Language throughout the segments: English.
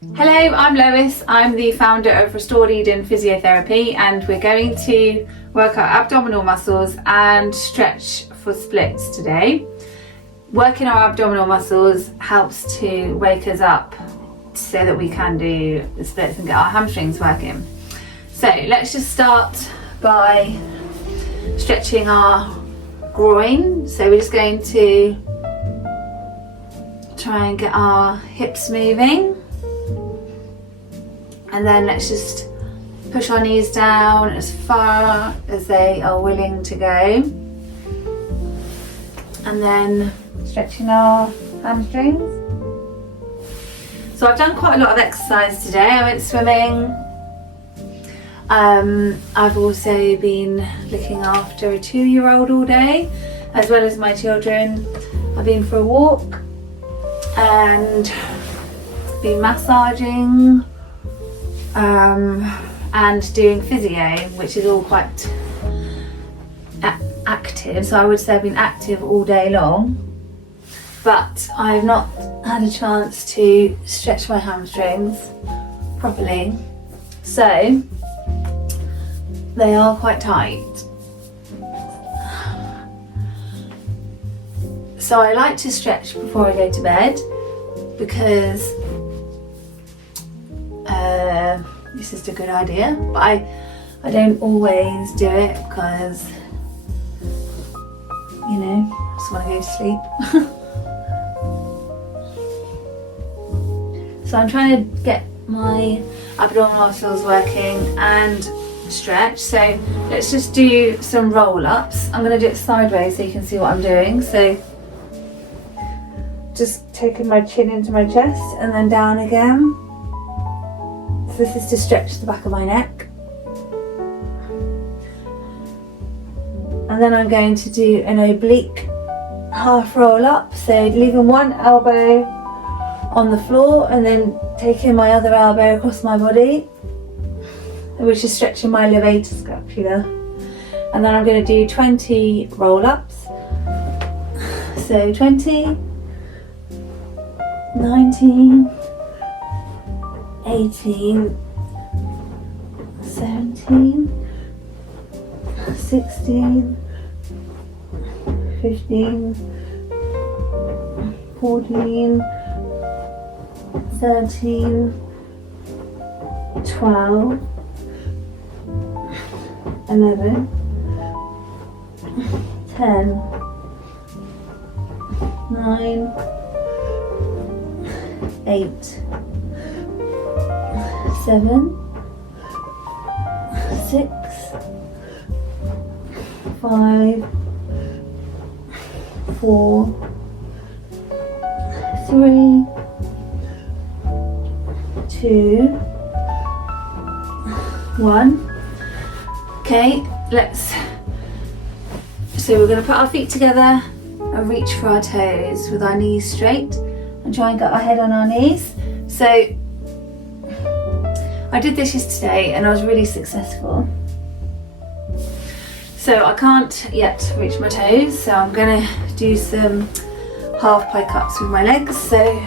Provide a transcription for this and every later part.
Hello, I'm Lois. I'm the founder of Restored Eden Physiotherapy, and we're going to work our abdominal muscles and stretch for splits today. Working our abdominal muscles helps to wake us up so that we can do the splits and get our hamstrings working. So let's just start by stretching our groin. So we're just going to try and get our hips moving. And then let's just push our knees down as far as they are willing to go. And then stretching our hamstrings. So I've done quite a lot of exercise today. I went swimming. I've also been looking after a 2-year-old all day, as well as my children. I've been for a walk and been massaging. And doing physio, which is all quite active. So I would say I've been active all day long, but I have not had a chance to stretch my hamstrings properly. So they are quite tight. So I like to stretch before I go to bed because this is a good idea, but I don't always do it because, you know, I just want to go to sleep. So I'm trying to get my abdominal muscles working and stretch. So let's just do some roll-ups. I'm going to do it sideways so you can see what I'm doing. So just taking my chin into my chest and then down again. This is to stretch the back of my neck. And then I'm going to do an oblique half roll up. So leaving one elbow on the floor and then taking my other elbow across my body, which is stretching my levator scapula. And then I'm going to do 20 roll ups. So 20, 19, 18, 17, 16, 15, 14, 13, 12, 11, 10, 9, 8, 7, 6, 5, 4, 3, 2, 1. Okay, so we're going to put our feet together and reach for our toes with our knees straight and try and get our head on our knees. So I did this yesterday and I was really successful. So I can't yet reach my toes, so I'm going to do some half pike ups with my legs. So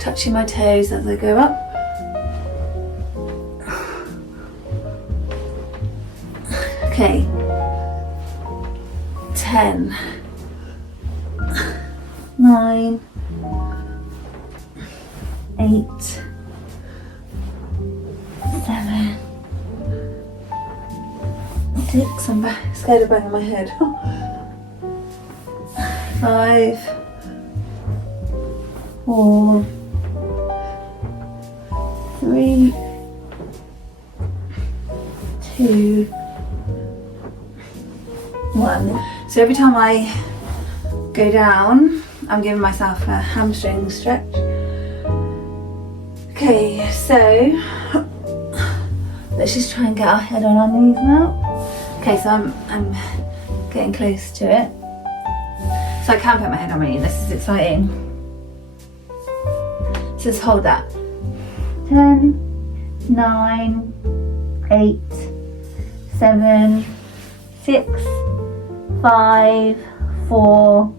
touching my toes as I go up. Okay. 10, 9, 8, 7, 6, I'm scared of banging my head. 5, 4, 3, 2, 1. So every time I go down, I'm giving myself a hamstring stretch. Okay, so let's just try and get our head on our knees now. Okay, so I'm getting close to it. So I can put my head on my knee. This is exciting. So let's hold that. 10, 9, 8, 7, 6, 5, 4,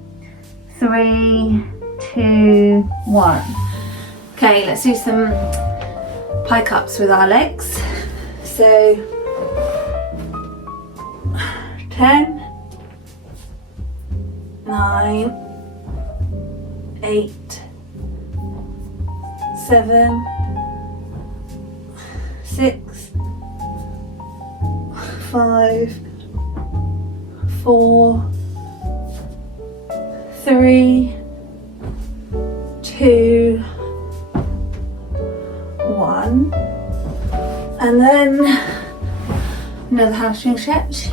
3, 2, 1. Okay, let's do some pike ups with our legs. So 10, 9, 8, 7, 6, 5, 4, 3, 2, 1, and then another hamstring stretch.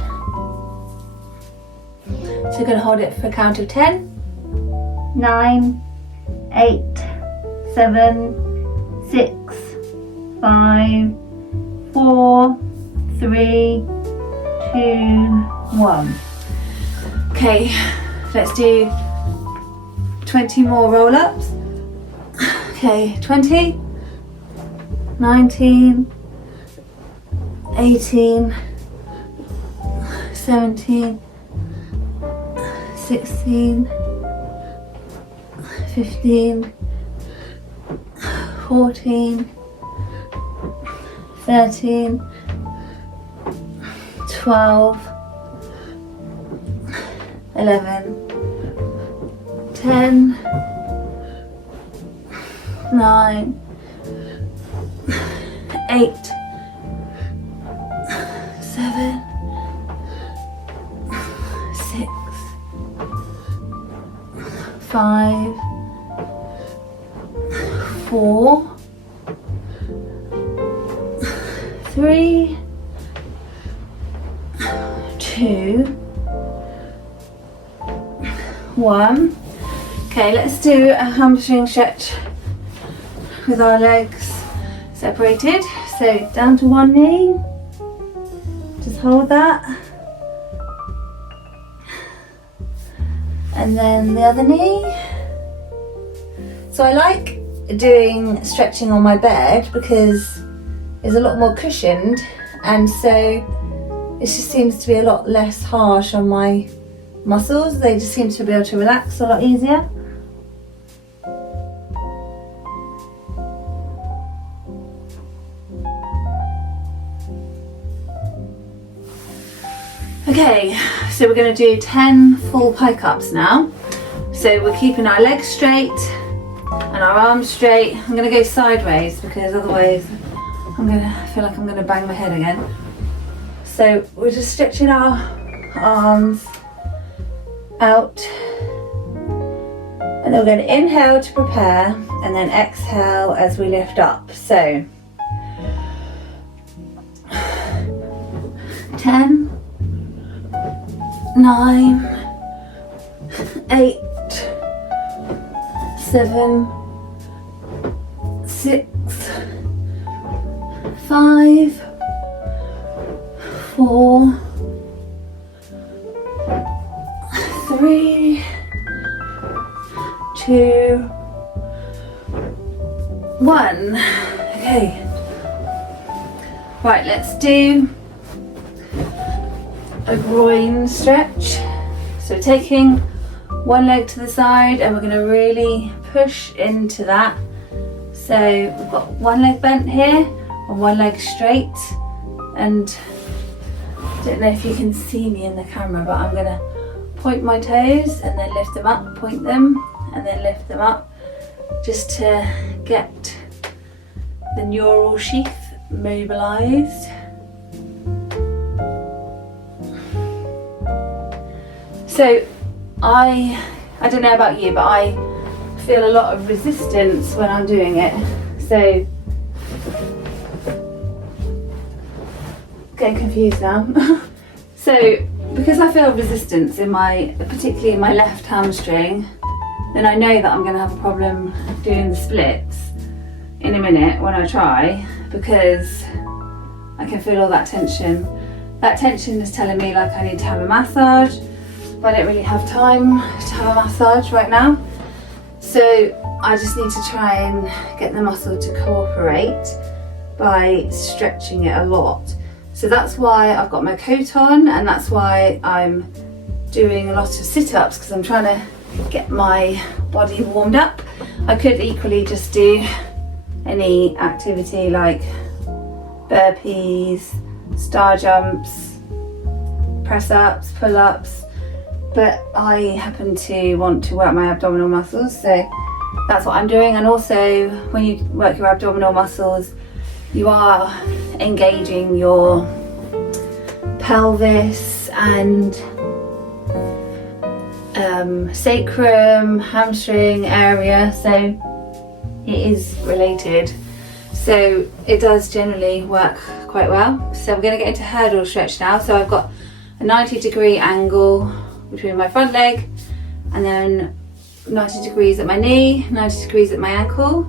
So we're going to hold it for a count of 10, 9, 8, 7, 6, 5, 4, 3, 2, 1. Okay, let's do 20 more roll-ups. Okay, 20, 19, 18, 17, 16, 15, 14, 13, 12, 11, 10, 9, 8, 7, 6, 5, 4, 3, 2, 1. Okay, let's do a hamstring stretch with our legs separated. So down to one knee, just hold that, and then the other knee. So I like doing stretching on my bed because it's a lot more cushioned, and so it just seems to be a lot less harsh on my muscles. They just seem to be able to relax a lot easier. Okay, so we're going to do 10 full pike ups now. So we're keeping our legs straight and our arms straight. I'm going to go sideways because otherwise I'm going to feel like I'm going to bang my head again. So we're just stretching our arms out, and then we're going to inhale to prepare and then exhale as we lift up. So 10, 9, 8, 7, 6, 5, 4, 3, 2, 1. Okay. Right, let's do a groin stretch. So taking one leg to the side, and we're going to really push into that. So we've got one leg bent here and one leg straight, and I don't know if you can see me in the camera, but I'm going to point my toes and then lift them up, point them and then lift them up, just to get the neural sheath mobilized. So I don't know about you, but I feel a lot of resistance when I'm doing it. So getting confused now. So because I feel resistance in particularly in my left hamstring, then I know that I'm going to have a problem doing the splits in a minute when I try, because I can feel all that tension. That tension is telling me like I need to have a massage, but I don't really have time to have a massage right now. So I just need to try and get the muscle to cooperate by stretching it a lot. So that's why I've got my coat on, and that's why I'm doing a lot of sit-ups, because I'm trying to get my body warmed up. I could equally just do any activity like burpees, star jumps, press ups, pull ups, but I happen to want to work my abdominal muscles, so that's what I'm doing. And also when you work your abdominal muscles, you are engaging your pelvis and sacrum, hamstring area, so it is related. So it does generally work quite well. So we're going to get into hurdle stretch now. So I've got a 90-degree angle between my front leg, and then 90 degrees at my knee, 90 degrees at my ankle,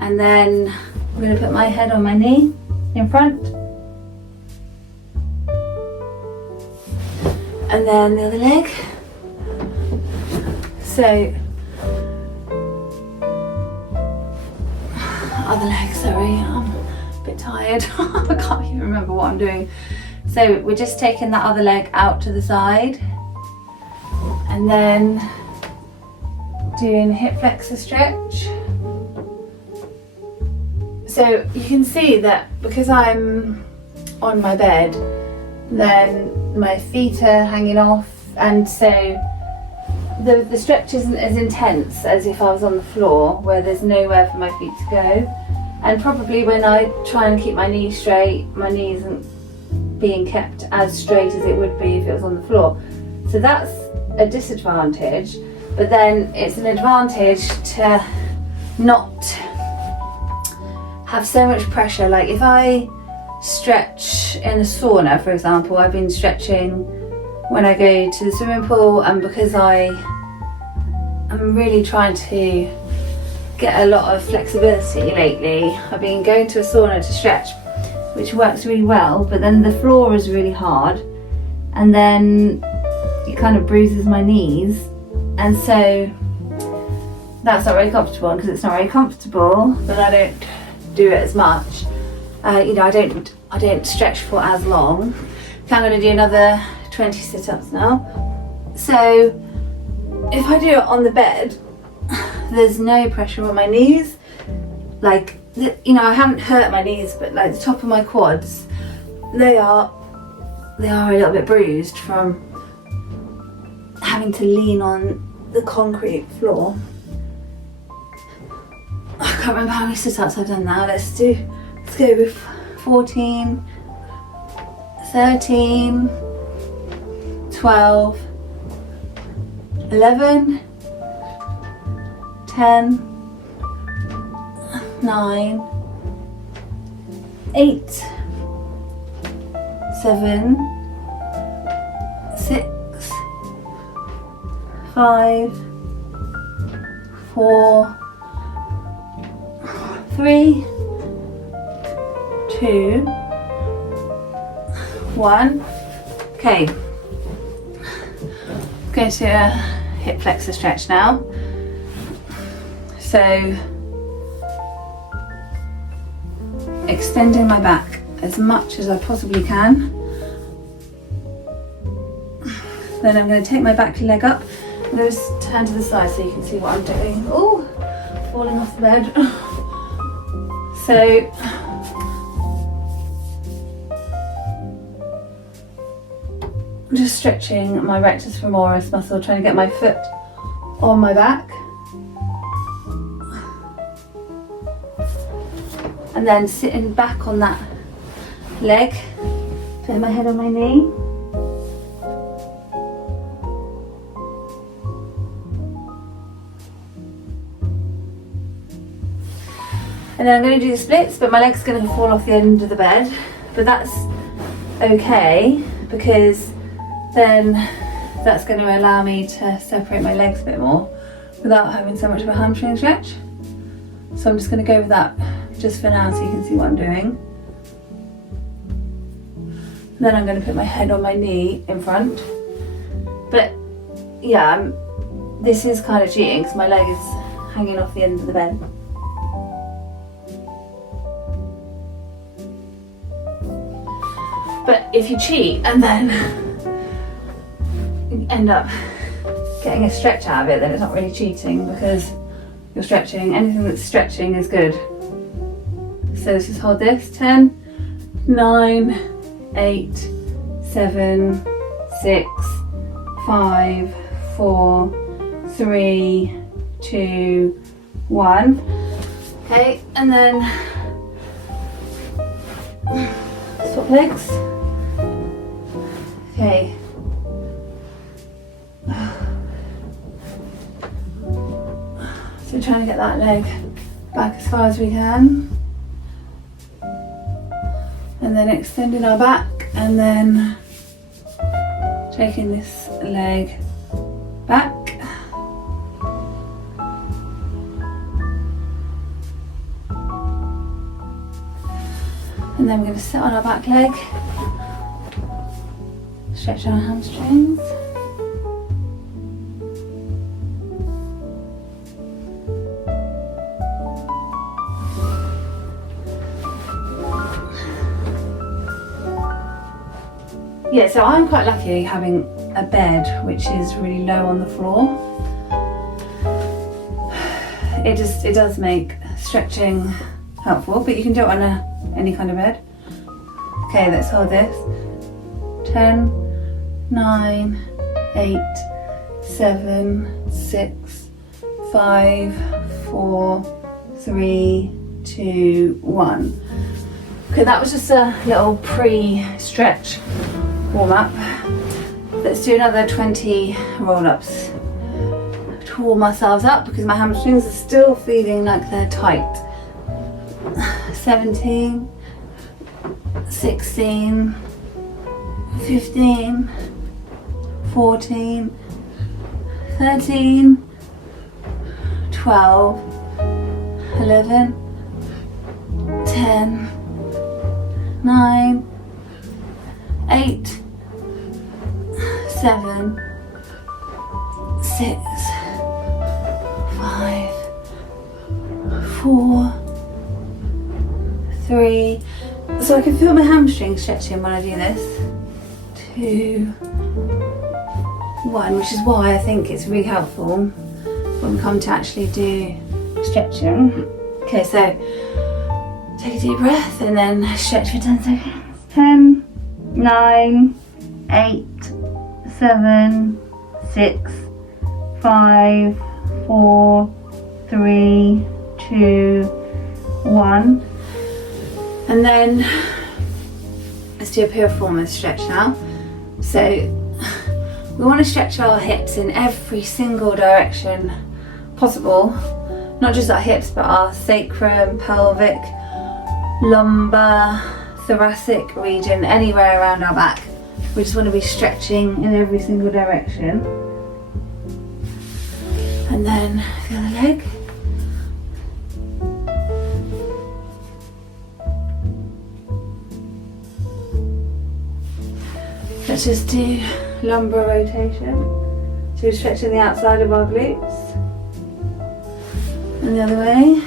and then I'm going to put my head on my knee in front, and then the other leg. So other leg, sorry, I'm a bit tired. I can't even remember what I'm doing. So we're just taking that other leg out to the side, and then doing hip flexor stretch. So you can see that because I'm on my bed, then my feet are hanging off, and so the stretch isn't as intense as if I was on the floor where there's nowhere for my feet to go. And probably when I try and keep my knees straight, my knee isn't being kept as straight as it would be if it was on the floor. So that's a disadvantage, but then it's an advantage to not have so much pressure. Like if I stretch in a sauna, for example, I've been stretching when I go to the swimming pool, and because I'm really trying to get a lot of flexibility lately, I've been going to a sauna to stretch, which works really well, but then the floor is really hard, and then it kind of bruises my knees, and so that's not very comfortable. Because it's not very comfortable, but I don't do it as much. I don't stretch for as long. Okay, I'm going to do another 20 sit-ups now. So if I do it on the bed, there's no pressure on my knees. Like, I haven't hurt my knees, but like the top of my quads, they are a little bit bruised from having to lean on the concrete floor. I can't remember how many sit-ups I've done now. Let's go with 14, 13, 12, 11, 10, 9, 8, 7, 6, 5, 4, 3, 2, 1. Okay, going to a hip flexor stretch now. So extending my back as much as I possibly can. Then I'm going to take my back leg up. I'm going to turn to the side so you can see what I'm doing. Oh, falling off the bed. So I'm just stretching my rectus femoris muscle, trying to get my foot on my back. And then sitting back on that leg, putting my head on my knee. And then I'm going to do the splits, but my leg's going to fall off the end of the bed. But that's okay, because then that's going to allow me to separate my legs a bit more without having so much of a hamstring stretch. So I'm just going to go with that just for now so you can see what I'm doing. Then I'm going to put my head on my knee in front. But yeah, this is kind of cheating because my leg is hanging off the end of the bed. But if you cheat and then you end up getting a stretch out of it, then it's not really cheating because you're stretching. Anything that's stretching is good. So let's just hold this. 10, 9, 8, 7, 6, 5, 4, 3, 2, 1. Okay, and then swap legs. Okay. So we're trying to get that leg back as far as we can. And then extending our back, and then taking this leg back. And then we're going to sit on our back leg, stretch our hamstrings. Yeah, so I'm quite lucky having a bed which is really low on the floor. It does make stretching helpful, but you can do it on any kind of bed. Okay, let's hold this. 10, 9, 8, 7, 6, 5, 4, 3, 2, 1. Okay, that was just a little pre-stretch warm up. Let's do another 20 roll-ups to warm ourselves up because my hamstrings are still feeling like they're tight. 17, 16, 15, 14, 13, 12, 11, 10, 9, 8, 7, 6, 5, 4, 3. So I can feel my hamstrings stretching when I do this. 2, 1, which is why I think it's really helpful when we come to actually do stretching. Okay, so take a deep breath and then stretch for 10 seconds. 10, 9, 8, 7, 6, 5, 4, 3, 2, 1. And then let's do a piriformis stretch now. So we want to stretch our hips in every single direction possible. Not just our hips, but our sacrum, pelvic, lumbar, thoracic region, anywhere around our back. We just want to be stretching in every single direction. And then the other leg. Let's just do lumbar rotation. So we're stretching the outside of our glutes. And the other way.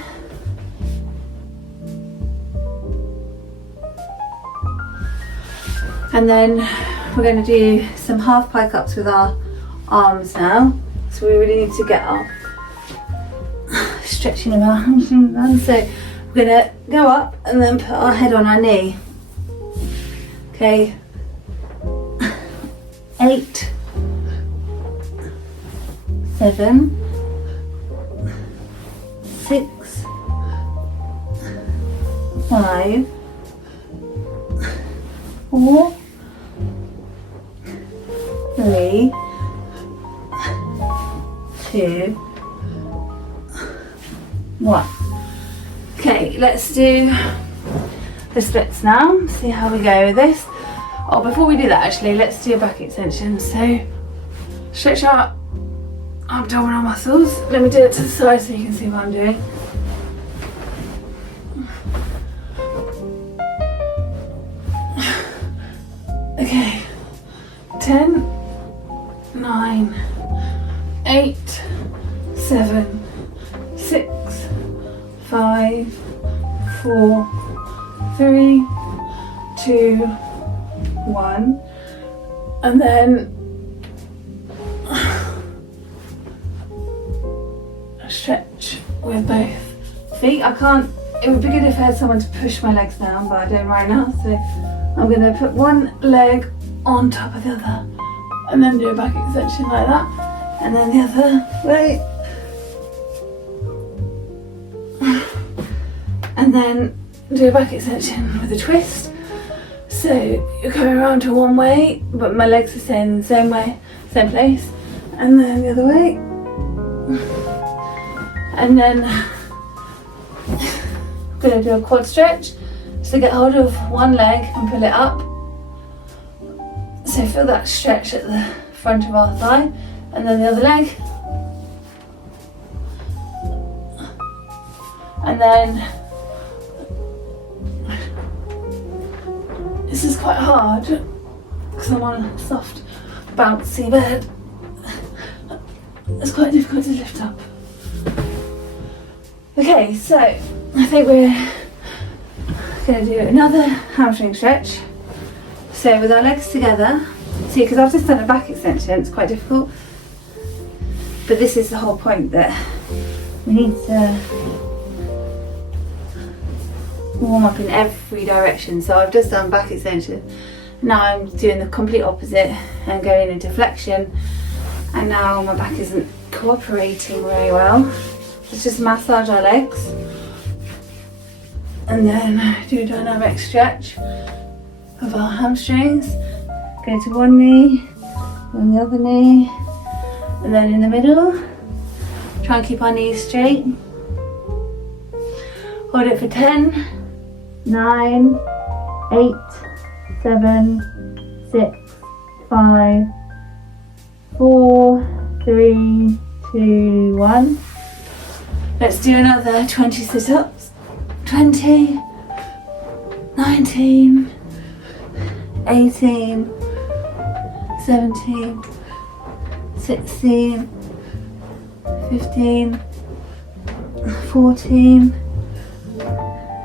And then we're going to do some half pike ups with our arms now. So we really need to get our stretching of our hamstrings done. So we're going to go up and then put our head on our knee. Okay. 8, 7, 6, 5, 4, 3, 2, 1. Okay, let's do the splits now. See how we go with this. Oh, before we do that, actually, let's do a back extension. So, stretch our abdominal muscles. Let me do it to the side so you can see what I'm doing. Okay, 10, 9, 8, 7, 6, 5, 4, 3, 2, 1, and then stretch with both feet. I can't it would be good if I had someone to push my legs down, but I don't right now, so I'm going to put one leg on top of the other and then do a back extension like that, and then the other way, and then do a back extension with a twist. So you're going around to one way, but my legs are staying in the same way, same place, and then the other way, and then I'm going to do a quad stretch. So get hold of one leg and pull it up. So feel that stretch at the front of our thigh, and then the other leg, and then this is quite hard because I'm on a soft bouncy bed. It's quite difficult to lift up. Okay, so I think we're going to do another hamstring stretch. So with our legs together, see, because I've just done a back extension, it's quite difficult, but this is the whole point, that we need to warm up in every direction. So I've just done back extension, now I'm doing the complete opposite and going into flexion, and now my back isn't cooperating very well. Let's just massage our legs and then do a dynamic stretch of our hamstrings. Go to one knee, on the other knee, and then in the middle. Try and keep our knees straight. Hold it for 10, 9, 8, 7, 6, 5, 4, 3, 2, 1. Let's do another 20 sit-ups. 20, 19, 18, 17, 16, 15, 14,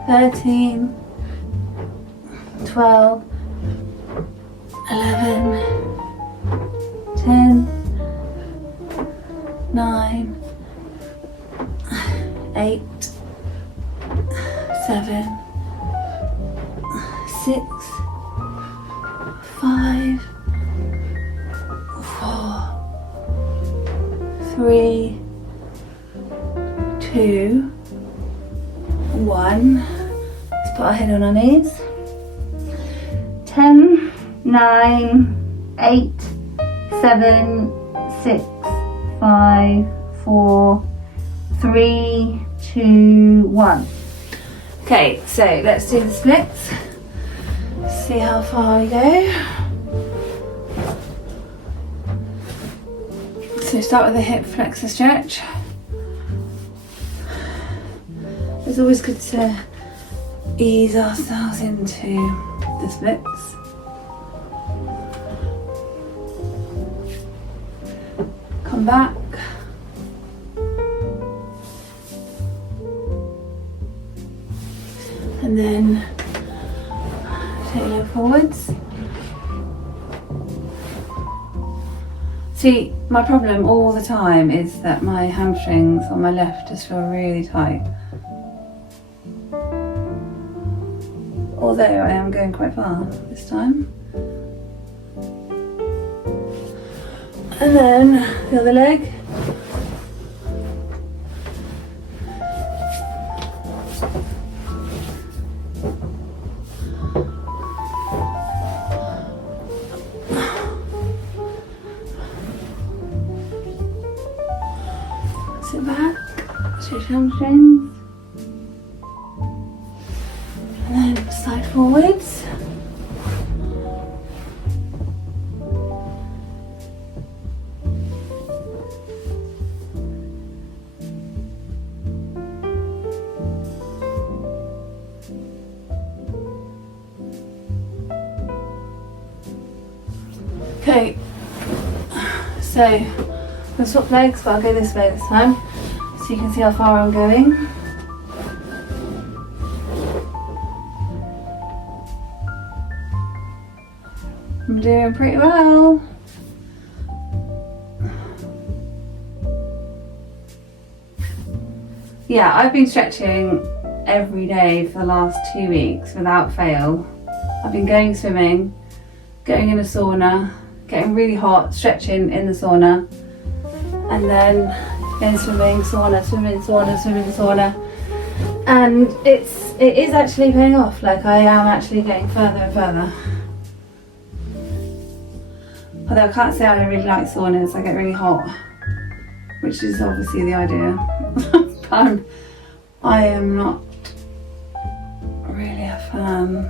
13, 12, 11, 10, 9, 8, 7, 6, 5, 4, 3, 2, 1. Let's put our head on our knees. 10, 9, 8, 7, 6, 5, 4, 3, 2, 1. Okay, so let's do the splits. See how far we go. So start with a hip flexor stretch. It's always good to ease ourselves into the splits. Come back. And then take your leg forwards. See, my problem all the time is that my hamstrings on my left just feel really tight. Although I am going quite far this time. And then the other leg. Sit back, stretch hamstrings, and then slide forwards. Okay, so I'm going to swap legs, but I'll go this way this time so you can see how far I'm going. I'm doing pretty well. Yeah, I've been stretching every day for the last 2 weeks without fail. I've been going swimming, going in a sauna, getting really hot, stretching in the sauna, and then going swimming, sauna, swimming, sauna, swimming, sauna. And it is actually paying off. Like, I am actually getting further and further. Although I can't say I don't really like saunas, I get really hot, which is obviously the idea. But I am not really a fan.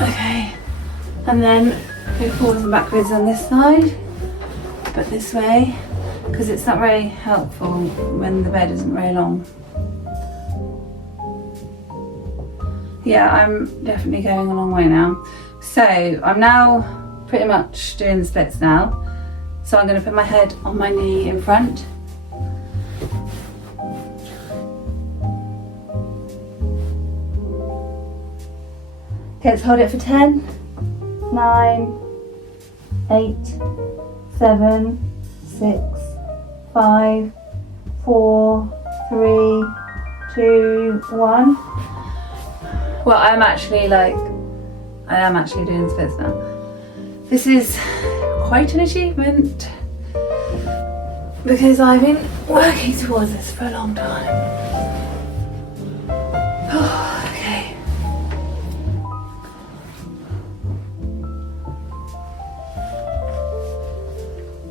Okay, and then go forwards and backwards on this side, but this way, because it's not very helpful when the bed isn't very long. Yeah, I'm definitely going a long way now. So I'm now pretty much doing the splits now. So I'm going to put my head on my knee in front. Okay, let's hold it for 10, 9, 8, 7, 6, 5, 4, 3, 2, 1. Well, I am actually doing splits now. This is quite an achievement because I've been working towards this for a long time. Okay.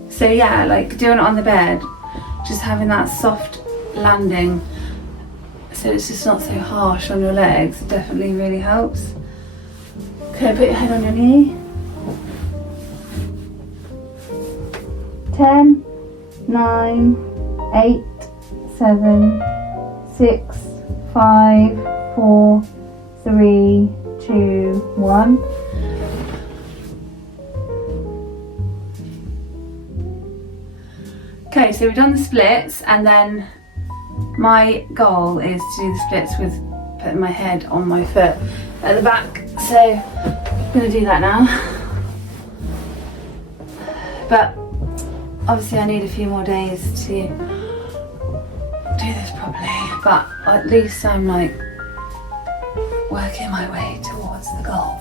So yeah, like doing it on the bed, just having that soft landing so it's just not so harsh on your legs, definitely really helps. Okay, put your head on your knee. 10, 9, 8, 7, 6, 5, 4, 3, 2, 1. Okay, so we've done the splits, and then my goal is to do the splits with putting my head on my foot at the back. So I'm going to do that now. But obviously I need a few more days to do this properly. But at least I'm like working my way towards the goal.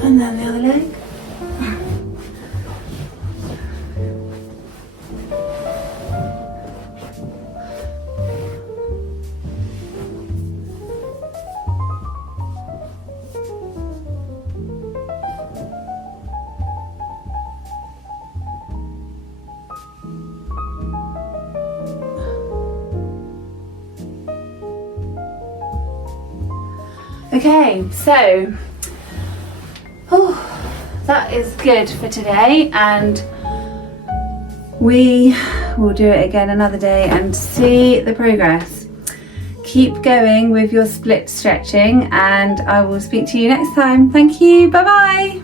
And then the other leg. Okay, so that is good for today, and we will do it again another day and see the progress. Keep going with your split stretching, and I will speak to you next time. Thank you, bye bye.